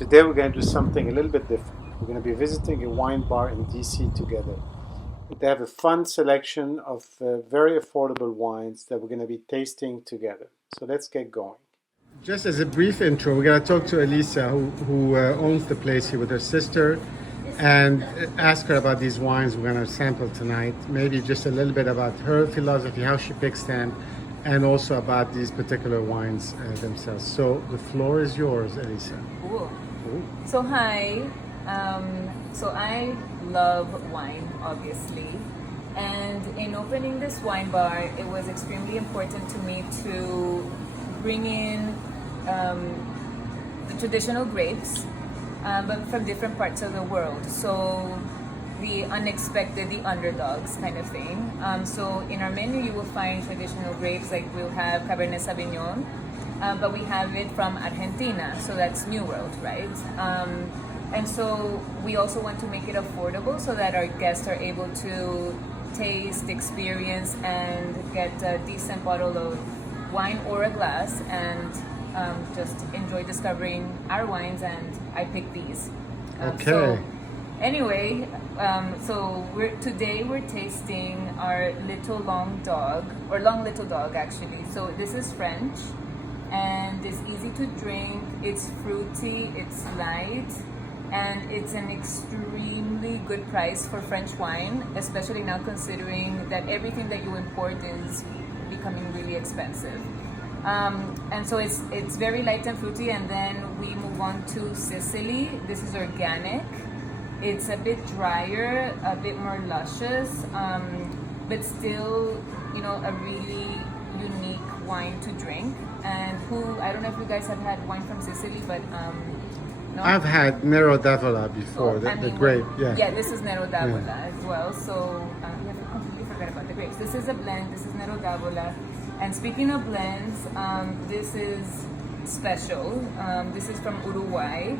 Today we're going to do something a little bit different. We're going to be visiting a wine bar in DC together. They have a fun selection of very affordable wines that we're going to be tasting together. So let's get going. Just as a brief intro, we're going to talk to Elisa, who owns the place here with her sister, and ask her about these wines we're going to sample tonight. Maybe just a little bit about her philosophy, how she picks them, and also about these particular wines themselves. So the floor is yours, Elisa. Cool. So hi, so I love wine, obviously, and in opening this wine bar, it was extremely important to me to bring in the traditional grapes, but from different parts of the world. So the unexpected, the underdogs kind of thing. So in our menu, you will find traditional grapes, like we'll have Cabernet Sauvignon, but we have it from Argentina, so that's New World, right? And so we also want to make it affordable so that our guests are able to taste, experience, and get a decent bottle of wine or a glass and just enjoy discovering our wines, and I picked these. Okay. So anyway, so today we're tasting our little long dog, or long little dog actually. So this is French, and it's easy to drink, it's fruity, it's light, and it's an extremely good price for French wine, especially now considering that everything that you import is becoming really expensive. And so it's very light and fruity, and then we move on to Sicily. This is organic. It's a bit drier, a bit more luscious, but still, you know, a really unique wine to drink. And I don't know if you guys have had wine from Sicily, but no? I've had Nero d'Avola before, the grape, yeah. Yeah, this is Nero d'Avola as well. So I completely forgot about the grapes. This is a blend. This is Nero d'Avola. And speaking of blends, this is special. This is from Uruguay.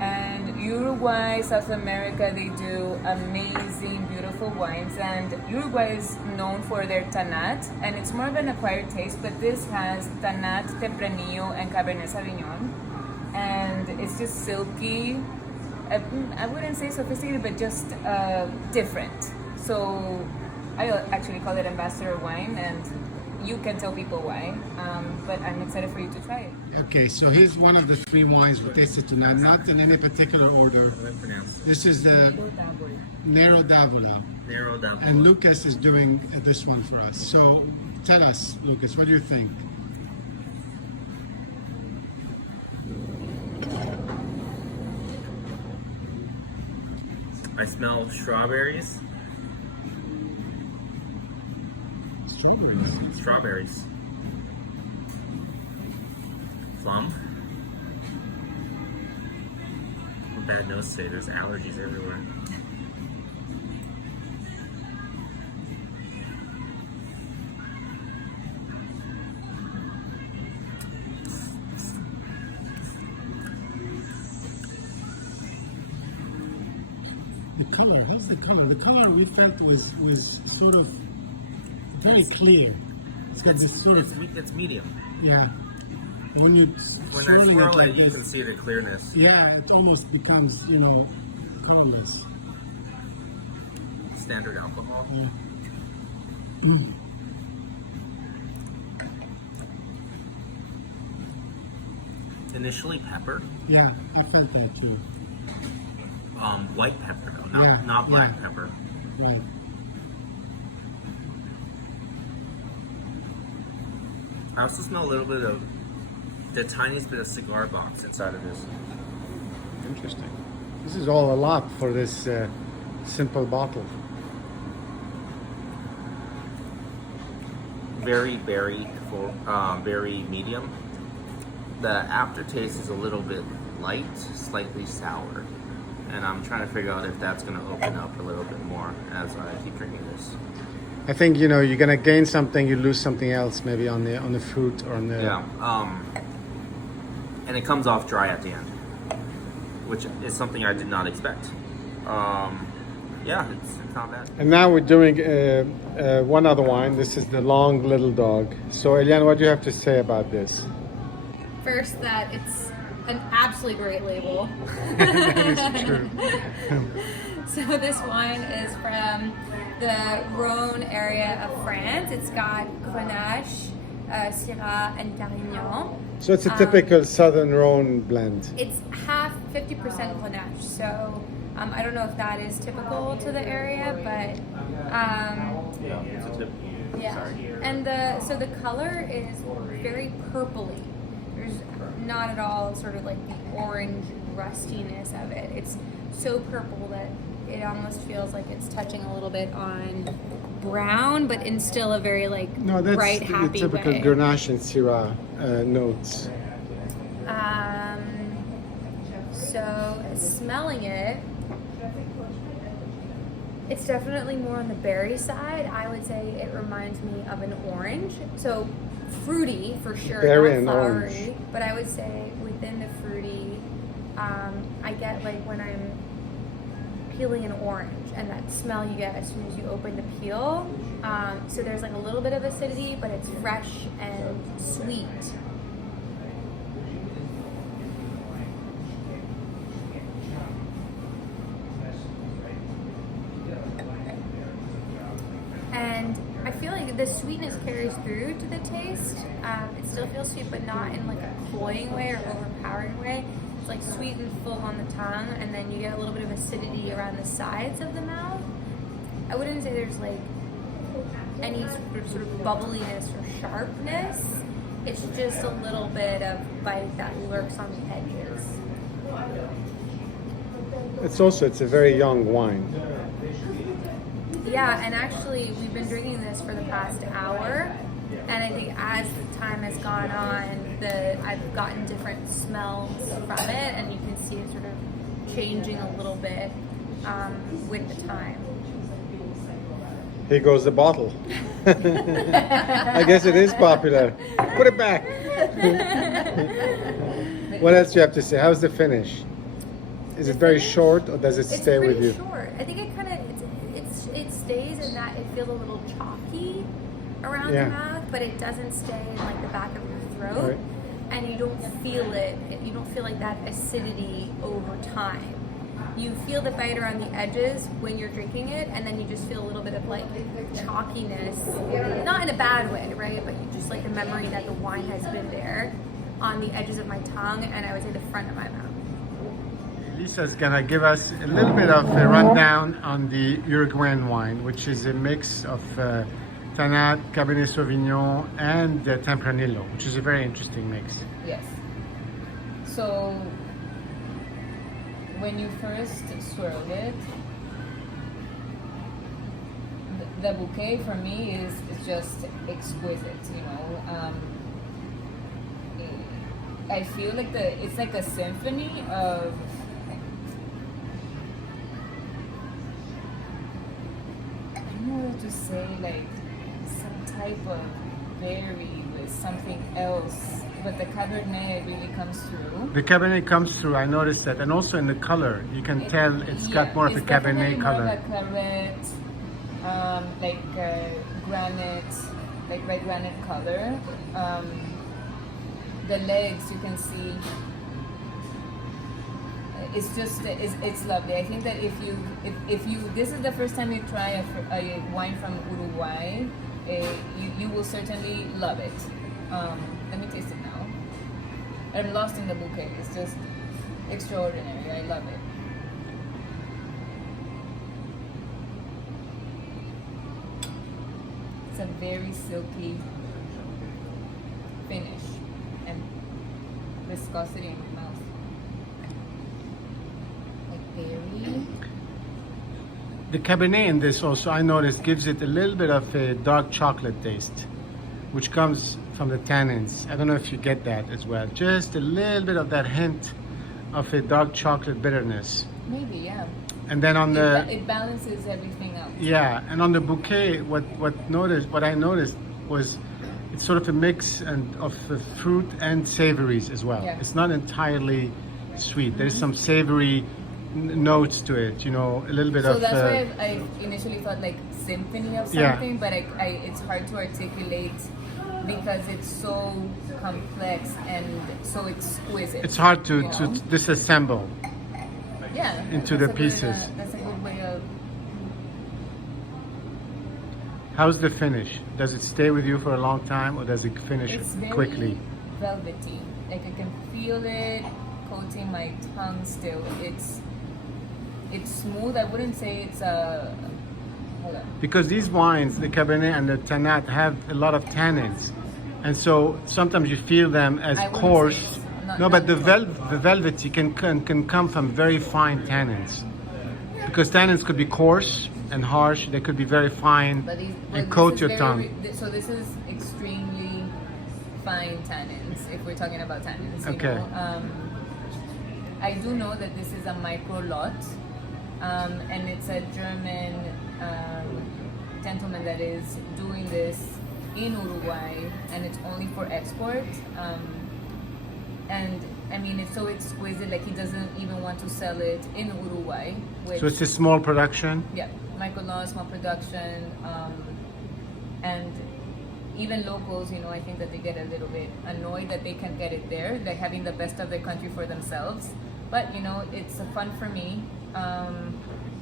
And Uruguay, South America, they do amazing, beautiful wines. And Uruguay is known for their Tannat, and it's more of an acquired taste, but this has Tannat, Tempranillo, and Cabernet Sauvignon. And it's just silky. I wouldn't say sophisticated, but just different. So I actually call it ambassador wine, and you can tell people why, but I'm excited for you to try it. Okay, so here's one of the three wines we tasted tonight, not in any particular order. This is the Nero d'Avola. Nero d'Avola. And Lucas is doing this one for us. So tell us, Lucas, what do you think? I smell strawberries. Strawberries. Plum. A bad nose today, there's allergies everywhere. The color, how's the color? The color we felt was sort of very clear. It's got this sort of... It's medium. Yeah. When you When I swirling swirl like it, you this, can see the clearness. yeah, it almost becomes, you know, colorless. Standard alcohol. Yeah. Initially pepper. Yeah, I felt that too. White pepper though, Yeah, not black yeah. pepper. Right. I also smell a little bit of the tiniest bit of cigar box inside of this. Interesting. This is all a lot for this simple bottle. Very berry, very medium. The aftertaste is a little bit light, slightly sour, and I'm trying to figure out if that's going to open up a little bit more as I keep drinking this. I think, you know, you're gonna gain something, you lose something else, maybe on the fruit or on the... Yeah, and it comes off dry at the end, which is something I did not expect. Yeah, it's not bad. And now we're doing one other wine. This is the Long Little Dog. So, Eliane, what do you have to say about this? First, that it's an absolutely great label. That is true. So this wine is from the Rhone area of France. It's got Grenache, Syrah, and Carignan. So it's a typical Southern Rhone blend. It's half 50% Grenache. So I don't know if that is typical to the area, but Yeah, it's a tip. yeah. Sorry. And so the color is very purpley. There's not at all sort of like the orange rustiness of it. It's so purple that it almost feels like it's touching a little bit on brown, but in still a very like No, that's bright, the happy typical way. Grenache and Syrah notes. So smelling it, it's definitely more on the berry side. I would say it reminds me of an orange. So fruity for sure, Berry not and flowery. orange. But I would say within the fruity, I get like when I'm peeling an orange and that smell you get as soon as you open the peel. So there's like a little bit of acidity, but it's fresh and sweet. And I feel like the sweetness carries through to the taste. It still feels sweet, but not in like a cloying way or overpowering way. It's like sweet and full on the tongue, and then you get a little bit of acidity around the sides of the mouth. I wouldn't say there's like any sort of bubbliness or sharpness. It's just a little bit of bite that lurks on the edges. It's a very young wine. Yeah, and actually we've been drinking this for the past hour, and I think as the time has gone on, I've gotten different smells from it, and you can see it sort of changing a little bit with the time. Here goes the bottle. I guess it is popular. Put it back. What else do you have to say? How's the finish? Is it very short, or does it stay with you? It's pretty short. I think it kind of it stays in that it feels a little chalky around Yeah. the mouth, but it doesn't stay in like the back of your throat, Right. and you don't feel it. You don't feel like that acidity over time. You feel the bite around the edges when you're drinking it, and then you just feel a little bit of like chalkiness, not in a bad way, right? But you just like the memory that the wine has been there on the edges of my tongue, and I would say the front of my mouth. Lisa's gonna give us a little bit of a rundown on the Uruguayan wine, which is a mix of Tannat, Cabernet Sauvignon, and Tempranillo, which is a very interesting mix. Yes. So when you first swirl it, the bouquet for me is just exquisite. You know, I feel like it's like a symphony of. I don't know what to say, like some type of berry with something else, but the Cabernet really comes through. The Cabernet comes through, I noticed that, and also in the color, you can tell it's got more of a Cabernet color. It's definitely more of a claret, granite, like red granite color. The legs, you can see. It's just it's lovely. I think that if you this is the first time you try a wine from Uruguay, you will certainly love it. Let me taste it now. I'm lost in the bouquet. It's just extraordinary. I love it. It's a very silky finish and viscosity in my mouth. Like berry. The Cabernet in this also, I noticed, gives it a little bit of a dark chocolate taste, which comes from the tannins. I don't know if you get that as well. Just a little bit of that hint of a dark chocolate bitterness. Maybe, yeah. And then on the It balances everything out. yeah, and on the bouquet, what I noticed was it's sort of a mix of fruit and savories as well. Yeah. It's not entirely sweet. There's some savory notes to it, you know, a little bit So of. that's why I initially thought like symphony of Yeah. something, but it's hard to articulate because it's so complex and so exquisite. It's hard to, you know? to disassemble Yeah, into that's the a pieces. That's a good way of. How's the finish? Does it stay with you for a long time, or does it finish It's very quickly? velvety. Like I can feel it coating my tongue still. It's smooth. I wouldn't say it's a. Hold on. Because these wines, the Cabernet and the Tannat, have a lot of tannins, and so sometimes you feel them as I wouldn't say coarse. it's not- No, but the not- the velvety can come from very fine tannins, because tannins could be coarse and harsh. They could be very fine But and this coat is your very tongue. So this is extremely fine tannins. If we're talking about tannins, you Okay. know. I do know that this is a micro lot, and it's a German gentleman that is doing this in Uruguay, and it's only for export. And I mean, it's so exquisite. Like he doesn't even want to sell it in Uruguay. Which, So it's a small production. yeah, micro lot, small production, and even locals, you know, I think that they get a little bit annoyed that they can't get it there, like having the best of the country for themselves. But you know, it's fun for me.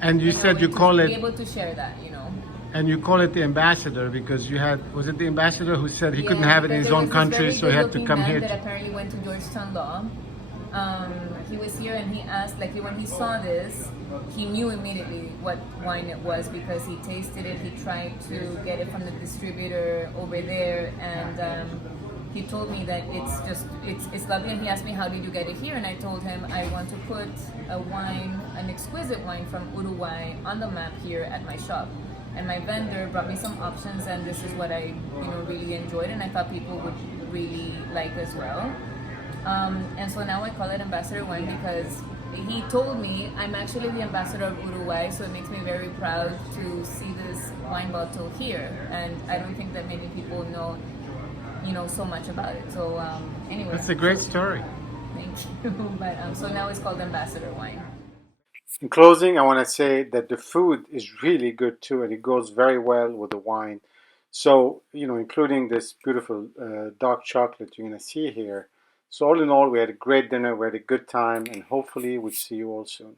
And you said you to call be it, able to share that, you know. and you call it the ambassador because you had, was it the ambassador who said he couldn't Yeah, have it in because his there own was this country, very so he had to good-looking come man here. that apparently went to Georgetown Law. He was here and he asked, like when he saw this, he knew immediately what wine it was because he tasted it. He tried to get it from the distributor over there, and he told me that it's lovely. And he asked me, how did you get it here? And I told him I want to put a wine, an exquisite wine from Uruguay, on the map here at my shop. And my vendor brought me some options, and this is what I, you know, really enjoyed, and I thought people would really like as well. And so now I call it Ambassador Wine because he told me I'm actually the ambassador of Uruguay, so it makes me very proud to see this wine bottle here. And I don't think that many people know, you know, so much about it. So anyway, That's a great story. thank you. But so now it's called Ambassador Wine. In closing, I want to say that the food is really good too, and it goes very well with the wine. So, you know, including this beautiful dark chocolate you're going to see here. So, all in all, we had a great dinner, we had a good time, and hopefully, we'll see you all soon.